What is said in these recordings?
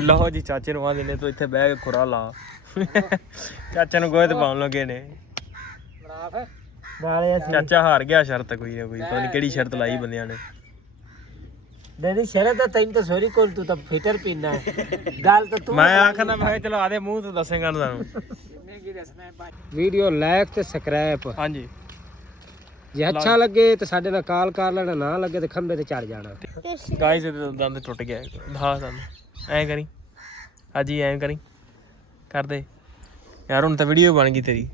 ਲਓ ਜੀ ਚਾਚੇ ਨੂੰ ਆਂਦੇ ਨੇ ਤੂੰ ਇੱਥੇ ਬਹਿ ਕੇ ਖੁਰਾ ਲਾ। ਚਾਚੇ ਨੂੰ ਗੋਹੇ ਤੇ ਪਾਉਣ ਲੱਗੇ ਨੇ। ਵਾਲੇ ਅਸੀਂ ਚਾਚਾ ਹਾਰ ਗਿਆ ਸ਼ਰਤ ਕੋਈ ਨਾ ਕੋਈ ਪਤਾ ਨਹੀਂ ਕਿਹੜੀ ਸ਼ਰਤ ਲਾਈ ਬੰਦਿਆਂ ਨੇ। ਨਹੀਂ ਸ਼ਰਤ ਤਾਂ ਤੈਨੂੰ ਤਾਂ ਸੋਰੀ ਕੋਲ ਤੂੰ ਤਾਂ ਫਿਟਰ ਪੀਣਾ ਹੈ। ਗੱਲ ਤਾਂ ਤੂੰ ਮੈਂ ਆਖਣਾ ਮੈਂ ਕਿਹਾ ਚਲੋ ਆਦੇ ਮੂੰਹ ਤੋਂ ਦੱਸੇਗਾ ਨਾ। ਤੁਹਾਨੂੰ ਵੀਡੀਓ ਲਾਇਕ ਤੇ ਸਬਸਕ੍ਰਾਈਬ ਹਾਂਜੀ। ਜੇ ਅੱਛਾ ਲੱਗੇ ਤਾਂ ਸਾਡੇ ਨਾਲ ਕਾਲ ਕਰ ਲੈਣਾ ਨਾ ਲੱਗੇ ਤੇ ਖੰਬੇ ਤੇ ਚੜ ਜਾਣਾ। ਗਾਇਸ ਇਹਦੇ ਦੰਦ ਟੁੱਟ ਗਿਆ ਹਾਂ ਦੰਦ ਐਂ ਕਰੀ। ਹਾਜੀ ਐਂ ਕਰੀ। ਕਰਦੇ ਯਾਰ, ਹੁਣ ਤਾਂ ਵੀਡੀਓ ਬਣ ਗਈ ਤੇਰੀ।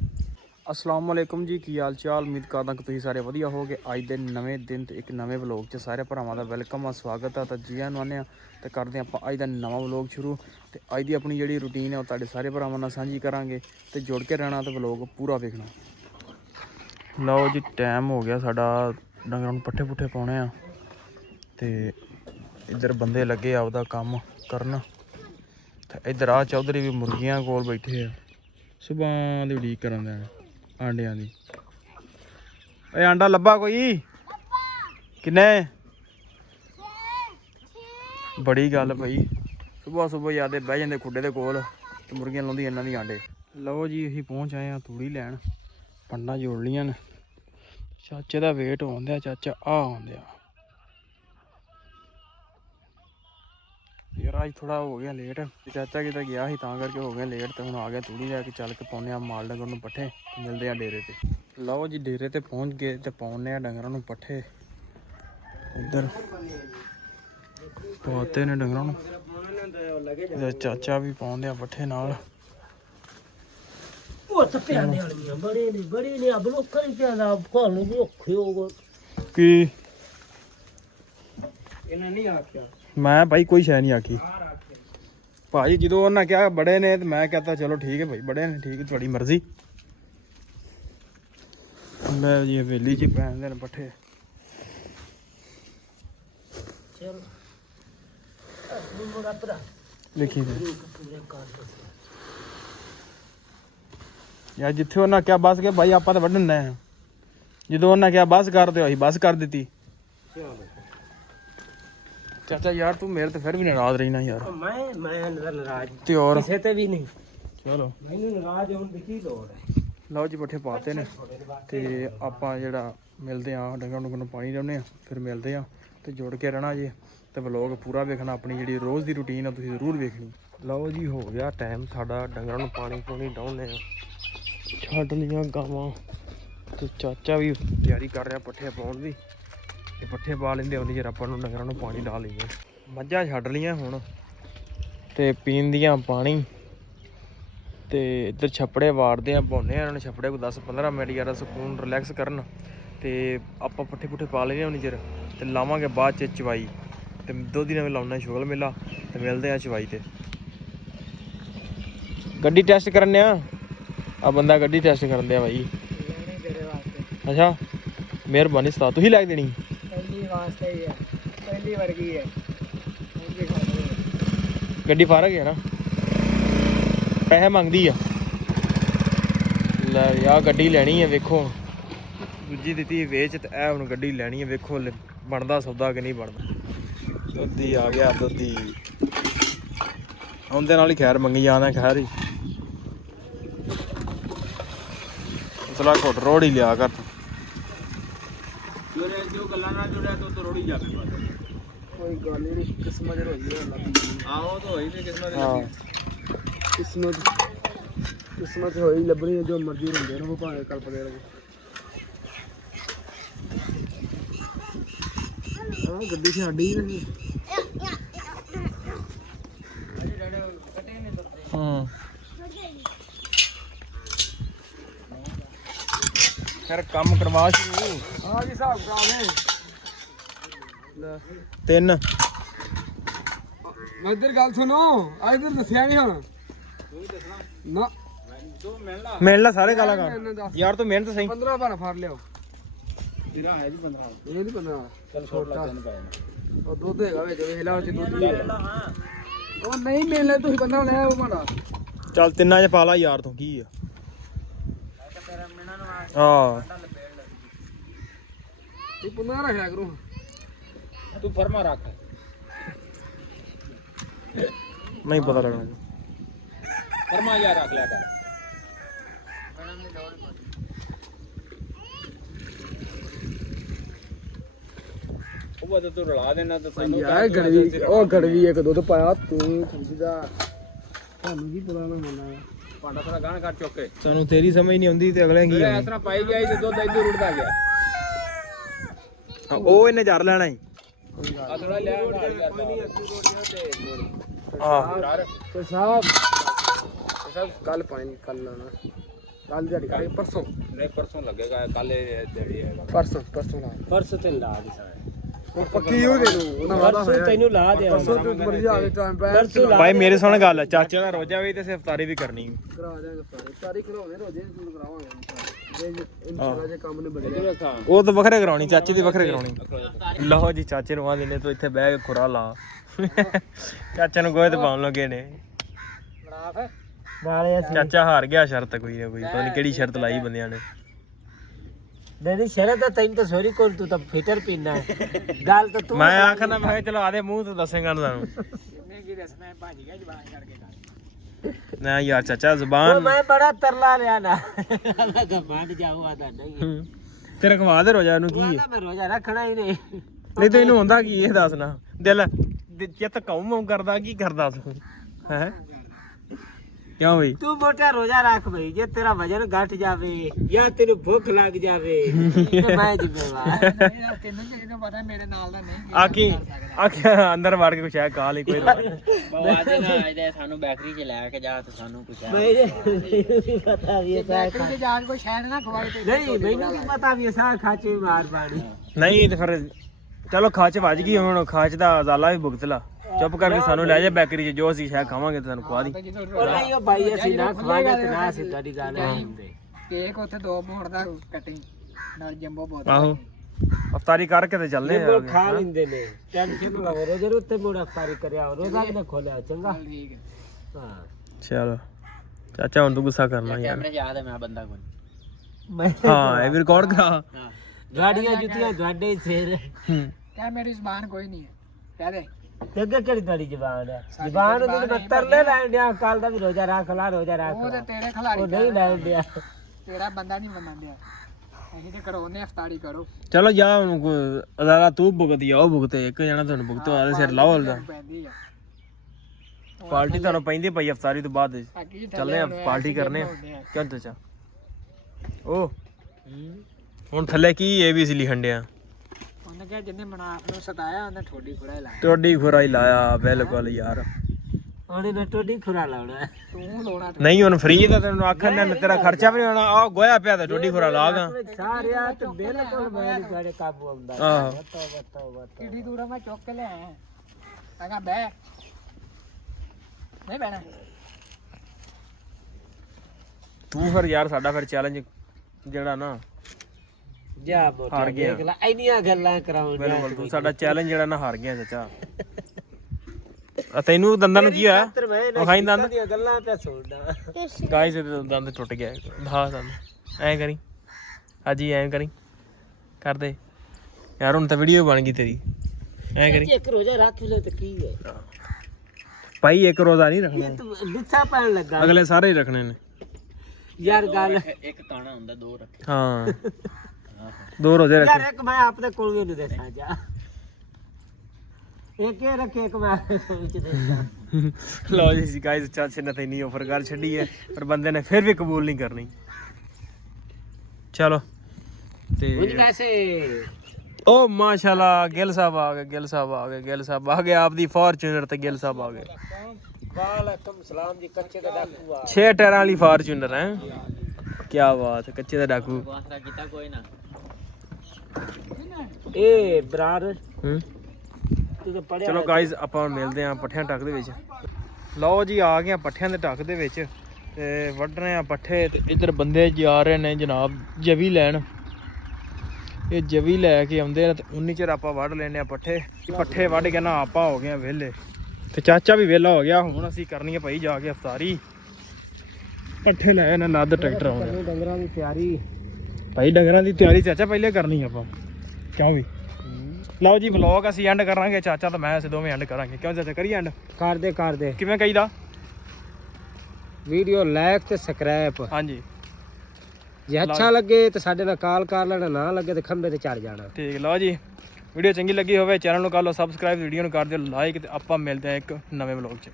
ਅਸਲਾਮ ਵਾਲੇਕੁਮ ਜੀ, ਕੀ ਹਾਲ ਚਾਲ? ਉਮੀਦ ਕਰਦਾ ਕਿ ਤੁਸੀਂ ਸਾਰੇ ਵਧੀਆ ਹੋਗੇ ਅੱਜ ਦੇ ਨਵੇਂ ਦਿਨ ਤੇ ਇੱਕ ਨਵੇਂ ਵਲੌਗ 'ਚ ਸਾਰੇ ਭਰਾਵਾਂ ਦਾ ਵੈਲਕਮ ਆ, ਸਵਾਗਤ ਆ। ਤਾਂ ਜੀ ਆਇਆਂ ਨੂੰ ਆਉਂਦੇ ਆ ਤੇ ਕਰਦੇ ਆਪਾਂ ਅੱਜ ਦਾ ਨਵਾਂ ਵਲੌਗ ਸ਼ੁਰੂ। ਤੇ ਅੱਜ ਦੀ ਆਪਣੀ ਜਿਹੜੀ ਰੁਟੀਨ ਹੈ ਉਹ ਤੁਹਾਡੇ ਸਾਰੇ ਭਰਾਵਾਂ ਨਾਲ ਸਾਂਝੀ ਕਰਾਂਗੇ। ਤੇ ਜੁੜ ਕੇ ਰਹਿਣਾ ਤੇ ਵਲੌਗ ਪੂਰਾ ਵੇਖਣਾ। ਲਓ ਜੀ ਟਾਈਮ ਹੋ ਗਿਆ ਸਾਡਾ। ਡੰਗਰਾਂ ਨੂੰ ਪੱਠੇ ਪੁੱਠੇ ਪਾਉਣੇ ਆ। ਤੇ ਇੱਧਰ ਬੰਦੇ ਲੱਗੇ ਆਪਦਾ ਕੰਮ। ਕਰਨ। ਤੇ ਇੱਧਰ ਆ ਚੌਧਰੀ ਵੀ ਮੁਰਗੀਆਂ ਕੋਲ ਬੈਠੇ ਆ। ਸੁਬਾਹ ਦੀ ਉਡੀਕ ਕਰਨ ਦੇ ਆਂਡਿਆਂ ਦੀ। ਓਏ ਆਂਡਾ ਲੱਭਾ ਕੋਈ? ਕਿੰਨੇ? ਬੜੀ ਗੱਲ ਭਾਈ ਸਵੇਰ ਸਵੇਰ ਯਾਦੇ ਬਹਿ ਜਾਂਦੇ ਖੁੱਡੇ ਦੇ ਕੋਲ ਤੇ ਮੁਰਗੀਆਂ ਲਾਉਂਦੀ ਇਹਨਾਂ ਦੀ ਆਂਡੇ। ਲਓ ਜੀ, ਅਸੀਂ ਪਹੁੰਚ ਆਏ ਆ ਤੂੜੀ ਲੈਣ। ਪੰਡਾ ਜੋੜ ਲੀਆਂ ਨੇ। ਚਾਚੇ ਦਾ ਵੇਟ ਹੋਉਂਦਿਆ ਚਾਚਾ ਆ ਆਉਂਦਿਆ ਯਾਰ ਅੱਜ ਥੋੜਾ ਹੋ ਗਿਆ ਲੇਟ ਚਾਚਾ ਕਿਤੇ ਗਿਆ ਸੀ ਤਾਂ ਕਰਕੇ ਹੋ ਗਿਆ ਲੇਟ ਤੇ ਹੁਣ ਆ ਗਿਆ ਤੂੜੀ ਲੈ ਕੇ ਚੱਲ ਕੇ ਪਾਉਨੇ ਆ ਮਾਲ ਡੰਗਰ ਨੂੰ ਪੱਠੇ ਮਿਲਦੇ ਆ ਡੇਰੇ ਤੇ। ਲਓ ਜੀ ਡੇਰੇ ਤੇ ਪਹੁੰਚ ਗਏ ਤੇ ਪਾਉਨੇ ਆ ਡੰਗਰਾਂ ਨੂੰ ਪੱਠੇ। ਇੱਧਰ ਪਾਤੇ ਨੇ ਡੰਗਰਾਂ ਨੂੰ। ਤੇ ਚਾਚਾ ਵੀ ਪਾਉਂਦੇ ਆ ਪੱਠੇ ਨਾਲ। ਉਹ ਤਾਂ ਪਿਆਨੇ ਵਾਲੀਆਂ ਬੜੇ ਨੇ ਬੜੇ ਨੇ। ਅਬ ਲੋਕਾਂ ਨੇ ਪਿਆਦਾ ਕੋਲ ਨੂੰ ਵੀ ਔਖੇ ਹੋ ਗਏ। ਕੀ? ਇਹਨਾਂ ਨਹੀਂ ਆਖਿਆ। ਮੈਂ ਭਾਈ ਕੋਈ ਸ਼ੈ ਨਹੀਂ ਆਖੀ। ਭਾਜੀ ਜਦੋਂ ਉਹਨਾਂ ਕਿਹਾ ਬੜੇ ਨੇ ਤੇ ਮੈਂ ਕਹਤਾ ਚਲੋ ਠੀਕ ਹੈ ਭਾਈ ਬੜੇ ਨੇ ਠੀਕ ਹੈ ਤੁਹਾਡੀ ਮਰਜ਼ੀ। ਲੈ ਜੀ ਹਵੇਲੀ ਚ ਪੈਂਦੇ ਨੇ ਪੱਠੇ। ਚਲ। ਲਿਖੀ ਦੋ। ਯਾਰ ਜਿੱਥੇ ਉਹਨਾਂ ਕਿਹਾ ਬਸ ਕੇ ਭਾਈ ਆਪਾਂ ਤਾਂ ਵੱਢਣ ਦੇ ਆ ਜਦੋਂ ਉਹਨਾਂ ਕਿਹਾ ਬਸ ਕਰ ਦਿਓ ਅਸੀਂ ਬਸ ਕਰ ਦਿੱਤੀ। ਚਲੋ। ਚਾਚਾ ਯਾਰ ਤੂੰ ਮੇਰੇ ਤੇ ਫਿਰ ਵੀ ਨਾਰਾਜ਼ ਰਹਿਣਾ ਯਾਰ। ਮੈਂ ਮੈਂ ਨਾਰਾਜ਼ ਤੇ ਹੋਰ? ਕਿਸੇ ਤੇ ਵੀ ਨਹੀਂ। ਚਲੋ। ਮੈਨੂੰ ਨਾਰਾਜ਼ ਹੋਣ ਦੀ ਕੀ ਲੋੜ ਹੈ? ਲਓ ਜੀ ਪੱਠੇ ਪਾਤੇ ਨੇ। ਤੇ ਆਪਾਂ ਜਿਹੜਾ ਮਿਲਦੇ ਆ ਡੰਗਰਾਂ ਨੂੰ ਨੂੰ ਪਾਣੀ ਲਾਉਂਦੇ ਆ ਫਿਰ ਮਿਲਦੇ ਆ ਤੇ ਜੁੜ ਕੇ ਰਹਿਣਾ ਜੀ। ਤੇ ਵਲੌਗ ਪੂਰਾ ਵੇਖਣਾ ਆਪਣੀ ਜਿਹੜੀ ਰੋਜ਼ ਦੀ ਰੁਟੀਨ ਆ ਤੁਸੀਂ ਜ਼ਰੂਰ ਵੇਖਣੀ। ਲਓ ਜੀ ਹੋ ਗਿਆ ਟਾਈਮ ਸਾਡਾ। ਡੰਗਰਾਂ ਨੂੰ ਪਾਣੀ ਪੂਣੀ ਡਾਉਣੇ ਆ ਛੱਡ ਲੀਆਂ ਗਾਵਾਂ। ਤੇ ਚਾਚਾ ਵੀ ਤਿਆਰੀ ਕਰ ਰਿਹਾ ਪੱਠੇ ਪਾਉਣ ਦੀ। ਤੇ ਪੱਠੇ ਪਾ ਲੈਂਦੇ ਉਹਦੀ ਜਰ ਆਪਾਂ ਨੂੰ ਡੰਗਰਾਂ ਨੂੰ ਪਾਣੀ ਡਾ ਲਈਏ। ਮੱਝਾਂ ਛੱਡ ਲੀਆਂ ਹੁਣ। ਤੇ ਪੀਣ ਦੀਆਂ ਪਾਣੀ। ਤੇ ਇੱਧਰ ਛੱਪੜੇ ਵਾਰਦੇ ਆ ਪਾਉਂਦੇ ਆ, ਇਹਨਾਂ ਨੂੰ ਛੱਪੜੇ ਕੋ 10 15 ਮਿੰਟ ਯਾਰ ਸਕੂਨ ਰਿਲੈਕਸ ਕਰਨ। ਤੇ ਆਪਾਂ ਪੱਠੇ ਪੁੱਠੇ ਪਾ ਲੈਣੇ ਹੁਣ ਚਿਰ ਤੇ ਲਾਵਾਂਗੇ ਬਾਅਦ ਚ ਚਵਾਈ। ਤੇ ਦੋ ਦਿਨਾਂ ਵਿੱਚ ਲਾਉਣਾ ਸ਼ੁਗਲ ਮੇਲਾ, ਤੇ ਮਿਲਦੇ ਆ ਚਵਾਈ ਤੇ। ਗੱਡੀ ਟੈਸਟ ਕਰਨੇ ਆ? ਆ ਬੰਦਾ ਗੱਡੀ ਟੈਸਟ ਕਰਨ ਦਿਆ ਭਾਈ ਅੱਛਾ, ਮਿਹਰਬਾਨੀ ਸਤਾ ਤੁਸੀਂ ਲੈ ਕੇ ਦੇਣੀ? ਪਹਿਲੀ ਵਾਸਤੇ ਹੀ ਹੈ। ਪਹਿਲੀ ਵਰਗੀ ਹੈ? ਗੱਡੀ ਫਾਰਗ ਹੈ ਨਾ? ਪੈਸੇ ਮੰਗਦੀ ਆ। ਲੈ ਯਾ ਗੱਡੀ ਲੈਣੀ ਹੈ ਵੇਖੋ ਦੂਜੀ ਦਿੱਤੀ ਵੇਚ ਤੇ ਇਹ ਹੁਣ ਗੱਡੀ ਲੈਣੀ ਹੈ ਵੇਖੋ ਬਣਦਾ ਸੌਦਾ ਕਿ ਨਹੀਂ ਬਣਦਾ। ਦੁੱਧੀ ਆ ਗਿਆ ਦੁੱਧੀ। ਉਹਦੇ ਨਾਲ ਹੀ ਖੈਰ ਮੰਗੀ ਜਾਂਦਾ ਖੈਰ ਹੀ। ਉਸਲਾ ਘੁੱਟ ਰੋੜ ਹੀ ਲਿਆ ਕਰ ਜੋ ਗੱਲਾਂ ਨਾਲ ਜੁੜਿਆ ਤੋ ਤੋ ਰੋੜੀ ਜਾਵੇ ਕੋਈ ਗੱਲ ਨਹੀਂ ਕਿਸਮਤ ਹੋਈ ਹੈ ਆਓ ਤਾਂ ਹੋਈ ਨਹੀਂ ਕਿਸਮਤ ਹਾਂ। ਕਿਸਮਤ ਕਿਸਮਤ ਹੋਈ ਲੱਭਣੀ ਹੈ, ਜੋ ਮਰਜ਼ੀ ਹੁੰਦੇ ਉਹ ਭਾਵੇਂ ਕਲਪਦੇ ਰਹੋ ਹਾਂ ਗੱਡੀ ਸਾਡੀ ਨਹੀਂ ਹਾਂ ਫਿਰ ਕੰਮ ਕਰਵਾ ਸ਼ੁਰੂ। ਹਾਂ ਜੀ ਹਿਸਾਬ ਕਰਾਵੇ ਲੈ ਤਿੰਨ। ਮੈਂ ਇੱਧਰ ਗੱਲ ਸੁਣੋ ਆ ਇੱਧਰ ਦੱਸਿਆ ਨਹੀਂ ਹੁਣ। ਨਾ। ਮਿਲ ਲੈ ਸਾਰੇ ਗਾਲਾਂ ਕਰ। ਯਾਰ ਤੂੰ ਮਿਹਨਤ ਸਹੀ। 15 ਬਣ ਫੜ ਲਿਓ ਤੇਰਾ ਹੈ ਜੀ 15 ਇਹ ਨਹੀਂ 15 ਚਲ ਛੋਟਾ ਉਹ ਦੁੱਧ ਹੈਗਾ ਵਿੱਚ ਵੇਖ ਲਾ ਉਹ ਚ ਦੁੱਧ। ਉਹ ਨਹੀਂ ਮਿਲਣਾ ਤੁਸੀਂ 15 ਲੈ ਆਓ ਮਾੜਾ ਚੱਲ ਤਿੰਨਾਂ ਚ ਪਾ ਲਾ ਯਾਰ ਤੂੰ ਕੀ ਆ? ਹਾਂ। ਤੂੰ 15 ਰੱਖਿਆ ਕਰੋ ਤੂੰ ਫਰਮਾ ਰੱਖ। ਨਹੀਂ ਪਤਾ ਲੱਗਣਾ। ਕਰਮਾ ਯਾਰ ਰੱਖ ਲਿਆ ਕਰ। ਉਹ ਬਦ ਤੂੰ ਰਲਾ ਦੇਣਾ ਤਾਂ ਸਾਨੂੰ ਯਾਰ ਗੜਵੀ ਉਹ ਗੜਵੀ ਇੱਕ ਦੁੱਧ ਪਾਇਆ ਤੂੰ ਸਮਝਦਾ ਤੁਹਾਨੂੰ ਕੀ ਪਤਾ ਨਾ ਮੰਨਾ ਪਾਂਡਾ ਥੋੜਾ ਗਾਣ ਕੱਟ ਚੁੱਕ ਕੇ। ਸਾਨੂੰ ਤੇਰੀ ਸਮਝ ਨਹੀਂ ਆਉਂਦੀ ਤੇ ਅਗਲੇ ਕੀ ਫਿਰ ਇਸ ਤਰ੍ਹਾਂ ਪਾਈ ਜਾਈ ਤੇ ਦੁੱਧ ਇੱਧਰ ਉੜਦਾ ਗਿਆ। ਉਹ ਇਹਨੇ ਜਰ ਲੈਣਾ ਹੀ ਆ ਥੋੜਾ ਲਿਆ ਕੋਈ ਨਹੀਂ ਅੱਧੀ ਰੋਟੀਆਂ ਤੇ ਆਹ। ਯਾਰ ਤੇ ਸਾਹਿਬ ਤੇ ਸਾਹਿਬ ਕੱਲ ਪਾਣੀ ਕੱਲ ਲਾਣਾ ਕੱਲ ਦਿਹਾੜੀ ਕਰੇ ਪਰਸੋਂ। ਨਹੀਂ ਪਰਸੋਂ ਲੱਗੇਗਾ ਕੱਲ ਦਿਹਾੜੀ ਹੈਗਾ ਪਰਸੋਂ ਪਰਸੋਂ ਲਾ ਪਰਸ ਤੇ ਲਾ ਦੇ ਸਾਰੇ। ਪੱਕੀ ਉਹ ਦੇ ਨੂੰ ਉਹਨਾਂ ਵਾਦਾ ਪਰਸੋਂ ਤੈਨੂੰ ਲਾ ਦੇ ਪਰਸੋਂ ਤੂੰ ਮਰਜ਼ੀ ਆ ਕੇ ਟਾਈਮ ਪੈ ਪਰਸੋਂ ਲਾ ਭਾਈ ਮੇਰੇ ਸੁਣ ਗੱਲ ਚਾਚੇ ਦਾ ਰੋਜਾ ਵੀ ਤੇ ਸਿਫਤਾਰੀ ਵੀ ਕਰਨੀ। ਕਰਾ ਦਿਆਂਗੇ ਸਾਰੇ ਤਾਰੀਖ ਕਰਾਉਂਦੇ ਰੋਜ਼ੇ ਨੂੰ ਕਰਾਵਾਂਗੇ ਜੇ ਇਨਸ਼ਾਅੱਲਾ ਜੇ ਕੰਮ ਨੇ ਬੜੇ ਉਹ ਤਾਂ ਵੱਖਰੇ ਕਰਾਉਣੀ ਚਾਚੇ ਦੀ ਵੱਖਰੇ ਕਰਾਉਣੀ। ਲਓ ਜੀ ਚਾਚੇ ਨੂੰ ਆ ਦਿੰਦੇ ਤੂੰ ਇੱਥੇ ਬਹਿ ਕੇ ਖੁਰਾ ਲਾ। ਚਾਚੇ ਨੂੰ ਗੋਹੇ ਤੇ ਪਾਉਣ ਲੱਗੇ ਨੇ। ਚਾਚਾ ਹਾਰ ਗਿਆ ਸ਼ਰਤ ਕੋਈ ਨਾ ਕੋਈ ਪਤਾ ਨਹੀਂ ਕਿਹੜੀ ਸ਼ਰਤ ਲਾਈ ਬੰਦਿਆਂ ਨੇ। ਨਹੀਂ ਨਹੀਂ ਸ਼ਰਤ ਤਾਂ ਤੈਨੂੰ ਤਾਂ ਸੋਰੀ ਕੋਲ ਤੂੰ ਤਾਂ ਫਿਟਰ ਪੀਣਾ ਹੈ। ਗੱਲ ਤਾਂ ਤੂੰ ਮੈਂ ਆਖਣਾ ਮੈਂ ਕਿਹਾ ਚਲੋ ਆਦੇ ਮੂੰਹ ਤੋਂ ਦੱਸੇਗਾ ਸਾਨੂੰ ਨਾ ਯਾਰ ਚਾਚਾ ਉਹ ਜ਼ਬਾਨ ਮੈਂ ਬੜਾ ਤਰਲਾ ਲਿਆ ਨਾ। ਮੈਂ ਕਿਹਾ ਮੰਨ ਜਾਊ ਆਦਾ ਨਹੀਂ। ਤੇ ਰਖਵਾ ਦੇ ਰੋਜਾ ਨੂੰ ਕੀ ਹੈ? ਕਹਿੰਦਾ ਮੈਂ ਰੋਜ਼ਾ ਰੱਖਣਾ ਹੀ ਨਹੀਂ। ਨਹੀਂ ਤੇ ਇਹਨੂੰ ਹੁੰਦਾ ਕੀ ਇਹ ਦੱਸ ਨਾ ਦਿਲ ਚਿੱਤ ਕੌਮ ਕਰਦਾ ਕੀ ਕਰਦਾ ਤੂੰ? ਹੈ? ਕਿਉਂ ਬਈ? ਤੂੰ ਮੋਟਾ ਰੋਜ਼ਾ ਰੱਖ ਬਈ ਜੇ ਤੇਰਾ ਵਜਨ ਘਟ ਜਾਵੇ ਜਾਂ ਤੈਨੂੰ ਭੁੱਖ ਲੱਗ ਜਾਵੇ ਤੇ ਮੈਂ ਜ਼ਿੰਮੇਵਾਰ। ਤੈਨੂੰ ਜਿਹਨੂੰ ਪਤਾ ਮੇਰੇ ਨਾਲ ਦਾ ਨਹੀਂ ਆਖੀ ਆਖੀ ਅੰਦਰ ਵੜ ਕੇ ਕੁਛ ਹੈ ਕਾਲ ਹੀ ਕੋਈ ਬਾਬਾ ਨਾ ਇਹਦੇ ਸਾਨੂੰ ਬੈਕਰੀ 'ਚ ਲੈ ਕੇ ਜਾ ਤੇ ਸਾਨੂੰ ਕੁਛ ਮੈਨੂੰ ਪਤਾ ਵੀ ਇਹ ਸਾਹ ਤੇ ਜਾਣ ਕੋਈ ਸ਼ੈਨ ਨਾ ਖਵਾਈ ਤੇ ਨਹੀਂ ਮੈਨੂੰ ਪਤਾ ਵੀ ਇਹ ਸਾਹ ਖਾਚੇ ਮਾਰ ਬਾੜੀ ਨਹੀਂ ਤੇ ਫਿਰ ਚਲੋ ਖਾਚ ਵੱਜ ਗਈ ਹੁਣ ਖਾਚ ਦਾ ਅਜ਼ਾਲਾ ਵੀ ਭੁਗਤ ਲਾ। ਚੁੱਪ ਕਰਕੇ ਸਾਨੂੰ ਲੈ ਜਾ ਬੈਕਰੀ 'ਚ ਜੋ ਅਸੀਂ ਸ਼ਾਇਦ ਖਾਵਾਂਗੇ ਤੇ ਸਾਨੂੰ ਖਵਾ ਦੀ। ਉਹ ਨਹੀਂ ਉਹ ਭਾਈ ਅਸੀਂ ਨਾ ਖਵਾਗੇ ਤੇ ਨਾ ਅਸੀਂ ਤੁਹਾਡੀ ਗੱਲ ਹੁੰਦੇ ਕੇਕ ਉੱਥੇ ਦੋ ਮੋੜ ਦਾ ਕਟਿੰਗ ਨਾਲ ਜੰਬੋ ਬਹੁਤ ਆਹੋ। ਅਫਤਾਰੀ ਕਰਕੇ ਤੇ ਚੱਲਦੇ ਆ ਨਿੰਬੂ ਖਾ ਲੈਂਦੇ ਨੇ। ਟੈਨਸ਼ਨ ਨਾ ਲਓ ਰੋਜ਼ੇ ਉੱਤੇ ਮੋੜਾ ਫਾਰੀ ਕਰਿਆ ਰੋਜ਼ਾ ਵੀ ਨਾ ਖੋਲਿਆ ਚੰਗਾ। ਠੀਕ ਹੈ ਹਾਂ। ਚਲੋ। ਚਾਚਾ ਹੁਣ ਤੂੰ ਗੁੱਸਾ ਕਰਨਾ ਯਾਰ ਕੈਮਰੇ ਯਾਦ ਹੈ ਮੈਂ ਬੰਦਾ ਕੋਈ। ਮੈਂ ਹਾਂ ਇਹ ਵੀ ਰਿਕਾਰਡ ਕਰਾ। ਗਾੜੀਆਂ ਜੁੱਤੀਆਂ ਤੁਹਾਡੇ ਸਿਰ। ਹੂੰ। ਕਹਿ ਮੇਰੀ ਜ਼ਬਾਨ ਕੋਈ ਨਹੀਂ ਹੈ। ਕਹਿ ਦੇ। ਤੇ ਅੱਗੇ ਕਿਹੜੀ ਤੁਹਾਡੀ ਜ਼ਬਾਨ ਹੈ। ਜ਼ਬਾਨ ਉਹਦੀ ਮੈਂ ਤਰਲੇ ਲੈਣ ਡਿਆ ਕੱਲ ਦਾ ਵੀ ਰੋਜ਼ਾ ਰੱਖ ਲਾ ਰੋਜ਼ਾ ਰੱਖ ਉਹ ਤੇ ਤੇਰੇ ਖਿਲਾੜੀ ਉਹ ਨਹੀਂ ਲੈਣ ਡਿਆ। ਤੇਰਾ ਬੰਦਾ ਨਹੀਂ ਮੰਨਣ ਦਿਆ ਅਸੀਂ ਤੇ ਕਰਾਉਨੇ ਅਫਤਾਰੀ ਕਰੋ। ਚਲੋ ਜਾ ਹੁਣ ਕੋਈ ਅਜ਼ਾਲਾ ਤੂੰ ਭੁਗਤੀ ਆ ਉਹ ਭੁਗਤੇ ਇੱਕ ਜਣਾ ਤੁਹਾਨੂੰ ਭੁਗਤੋ ਆਦੇ ਸਿਰ ਲਾਓ ਹਲਦਾ ਪੈਂਦੀ ਆ। ਪਾਰਟੀ ਤੁਹਾਨੂੰ ਪੈਂਦੀ ਪਈ ਅਫਤਾਰੀ ਤੋਂ ਬਾਅਦ। ਅੱਗੇ ਚੱਲੇ ਆ ਪਾਰਟੀ ਕਰਨੇ ਆ। ਕਿਉਂ ਚਾਚਾ ਉਹ ਹੁਣ ਥੱਲੇ ਕੀ ਏ ਬੀ ਸੀ ਲਿਖਣ ਡਿਆ? ਉਹਨੇ ਕਿਹਾ ਜਿੰਨੇ ਮਨਾ ਨੂੰ ਸਤਾਇਆ ਉਹਨੇ ਠੋਡੀ ਫੜਾ ਲਾਇਆ ਟੋਡੀ ਖੁਰਾਈ ਲਾਇਆ ਬਿਲਕੁਲ ਯਾਰ। ਉਹਨੇ ਨਾ ਟੋਡੀ ਖੁਰਾ ਲਾਉਣਾ। ਤੂੰ ਨਹੀਂ ਹੁਣ ਫ੍ਰੀ ਦਾ ਤੈਨੂੰ ਆਖਣ ਨੇ ਤੇਰਾ ਖਰਚਾ ਵੀ ਨਹੀਂ ਹੋਣਾ ਆ ਗੋਇਆ ਪਿਆ ਤੇ ਟੋਡੀ ਖੁਰਾ ਲਾਗਾ ਸਾਰਿਆ ਤੇ ਬਿਲਕੁਲ ਮੈਂ ਨਹੀਂ ਤੁਹਾਡੇ ਕਾਬੂ ਆਉਂਦਾ। ਆਹੋ। ਬਤਾਓ ਬਤਾਓ ਕਿੱਡੀ ਦੂਰ ਮੈਂ ਚੁੱਕ ਕੇ ਲਿਆਇਆ। ਆਗਾ ਬੈ ਨਹੀਂ ਬੈਣਾ ਤੂੰ ਫਿਰ ਯਾਰ ਸਾਡਾ ਫਿਰ ਚੈਲੰਜ ਜਿਹੜਾ ਨਾ ਜਾ ਮੋਟਾ ਹਾਰ ਗਿਆ। ਦੇਖ ਲੈ ਇੰਨੀਆਂ ਗੱਲਾਂ ਕਰਾਉਣ ਡਿਆ ਬਿਲਕੁਲ ਤੂੰ ਸਾਡਾ ਚੈਲੰਜ ਜਿਹੜਾ ਨਾ ਹਾਰ ਗਿਆ ਚਾਚਾ। ਆ ਤੈਨੂੰ ਦੰਦਾਂ ਨੂੰ ਕੀ ਹੋਇਆ? ਤੇਰੇ ਮੈਂ ਉਹ ਖਾਈ ਦੰਦ? ਦੀਆਂ ਗੱਲਾਂ ਤੇ ਸੁਣਦਾ ਗਾਇਸ ਇਹਦੇ ਦੰਦ ਟੁੱਟ ਗਿਆ। ਧਾ ਦੰਦ ਐਂ ਕਰੀ। ਹਾਜੀ ਐਂ ਕਰੀ। ਕਰ ਦੇ। ਯਾਰ ਹੁਣ ਤਾਂ ਵੀਡੀਓ ਬਣ ਗਈ ਤੇਰੀ। ਐਂ ਕਰੀ। ਇੱਕ ਰੋਜ਼ਾ ਰੱਖ ਲੈ ਤੇ ਕੀ ਹੈ? ਭਾਈ ਇੱਕ ਰੋਜ਼ਾ ਨਹੀਂ ਰੱਖਣਾ। ਇਹ ਤੂੰ ਬਿੱਛਾ ਪੈਣ ਲੱਗਾ। ਅਗਲੇ ਸਾਰੇ ਹੀ ਰੱਖਣੇ ਨੇ। ਯਾਰ ਗੱਲ ਇੱਕ ਤਾਣਾ ਹੁੰਦਾ ਦੋ ਰੱਖੇ। ਹਾਂ। ਦੋ ਰੋਜ਼ੇ ਯਾਰ ਰੱਖੇ ਇੱਕ ਮੈਂ ਆਪਣੇ ਕੋਲ ਵੀ ਨਹੀਂ ਦੱਸਾਂ ਜਾ ਇੱਕ ਇਹ ਰੱਖੇ ਇੱਕ ਮੈਂ ਆਪਣੇ ਕੋਲ ਵਿੱਚ ਦੱਸਾਂ ਲਓ ਜੀ ਗਾਇਸ ਚਾਚੇ ਨੇ ਤਾਂ ਇੰਨੀ ਆਫਰ ਕਰ ਛੱਡੀ ਹੈ ਪਰ ਬੰਦੇ ਨੇ ਫਿਰ ਵੀ ਕਬੂਲ ਨਹੀਂ ਕਰਨੀ ਚਲੋ ਉਂਝ ਤੇ ਵੈਸੇ ਓ ਮਾਸ਼ਾਅੱਲਾ ਗਿੱਲ ਸਾਹਿਬ ਆ ਗਏ ਗਿੱਲ ਸਾਹਿਬ ਆ ਗਏ ਗਿੱਲ ਸਾਹਿਬ ਆ ਗਏ ਆਪਦੀ ਫੋਰਚੂਨਰ ਤੇ ਗਿੱਲ ਸਾਹਿਬ ਆ ਗਏ ਵਾਲੇਕਮ ਸਲਾਮ ਜੀ ਕੱਚੇ ਦਾ ਡਾਕੂ ਆ 6 ਟਾਇਰਾਂ ਵਾਲੀ ਫਾਰਚੂਨਰ ਹੈ ਕੀ ਬਾਤ ਹੈ, ਕੱਚੇ ਦਾ ਡਾਕੂ ਵਾਸਤਾ ਕੀਤਾ ਕੋਈ ਨਾ ਇਹ ਬਰਾਰ ਹੂੰ। ਤੂੰ ਤਾਂ ਪੜਿਆ ਚਲੋ ਗਾਇਸ ਆਪਾਂ ਮਿਲਦੇ ਆਂ ਪੱਠਿਆਂ ਟੱਕ ਦੇ ਵਿੱਚ। ਲਓ ਜੀ ਆ ਗਏ ਆਂ ਪੱਠਿਆਂ ਦੇ ਟੱਕ ਦੇ ਵਿੱਚ ਤੇ ਵੱਢ ਰਹੇ ਆ ਪੱਠੇ ਤੇ ਇੱਧਰ ਬੰਦੇ ਜਾ ਰਹੇ ਨੇ ਜਨਾਬ ਜਵੀ ਲੈਣ। ਇਹ ਜਵੀ ਲੈ ਕੇ ਆਉਂਦੇ ਨੇ ਤੇ ਉਨੀ ਚਿਰ ਆਪਾਂ ਵੱਢ ਲੈਨੇ ਆ ਪੱਠੇ। ਪੱਠੇ ਵੱਢ ਕੇ ਨਾ ਆਪਾਂ ਹੋ ਗਏ ਆ ਵਿਹਲੇ। ਤੇ ਚਾਚਾ ਵੀ ਵਿਹਲਾ ਹੋ ਗਿਆ ਹੁਣ ਅਸੀਂ ਕਰਨੀ ਹੈ ਭਾਈ ਜਾ ਕੇ ਅਫਤਾਰੀ ਪੱਠੇ ਲੈ ਨੇ ਲੱਦ ਟਰੈਕਟਰ ਆਉਂਦਾ ਡੰਗਰਾਂ ਦੀ ਤਿਆਰੀ। ਭਾਈ ਡੰਗਰਾਂ ਦੀ ਤਿਆਰੀ ਚਾਚਾ ਪਹਿਲੇ ਕਰਨੀ ਆਪਾਂ। ਕਿਉਂ ਵੀ? ਲਓ ਜੀ ਵਲੌਗ ਅਸੀਂ ਐਂਡ ਕਰਾਂਗੇ। ਚਾਚਾ ਤੇ ਮੈਂ ਅਸੀਂ ਦੋਵੇਂ ਐਂਡ ਕਰਾਂਗੇ। ਕਿਉਂ ਚਾਚਾ ਕਰੀਏ ਐਂਡ ਕਰਦੇ ਕਰਦੇ। ਕਿਵੇਂ ਕਹੀਦਾ? ਵੀਡੀਓ ਲਾਈਕ ਤੇ ਸਬਸਕ੍ਰਾਈਬ ਹਾਂਜੀ। ਜੇ ਅੱਛਾ ਲੱਗੇ ਤੇ ਸਾਡੇ ਨਾਲ ਕਾਲ ਕਰ ਲੈਣਾ ਨਾ ਲੱਗੇ ਤੇ ਖੰਬੇ ਤੇ ਚੜ ਜਾਣਾ। ਠੀਕ ਲਓ ਜੀ। ਵੀਡੀਓ ਚੰਗੀ ਲੱਗੀ ਹੋਵੇ ਚੈਨਲ ਨੂੰ ਕਰ ਲਓ ਸਬਸਕ੍ਰਾਈਬ ਵੀਡੀਓ ਨੂੰ ਕਰ ਦਿਓ ਲਾਈਕ ਤੇ ਆਪਾਂ ਮਿਲਦੇ ਹਾਂ ਇੱਕ ਨਵੇਂ ਵਲੌਗ 'ਚ।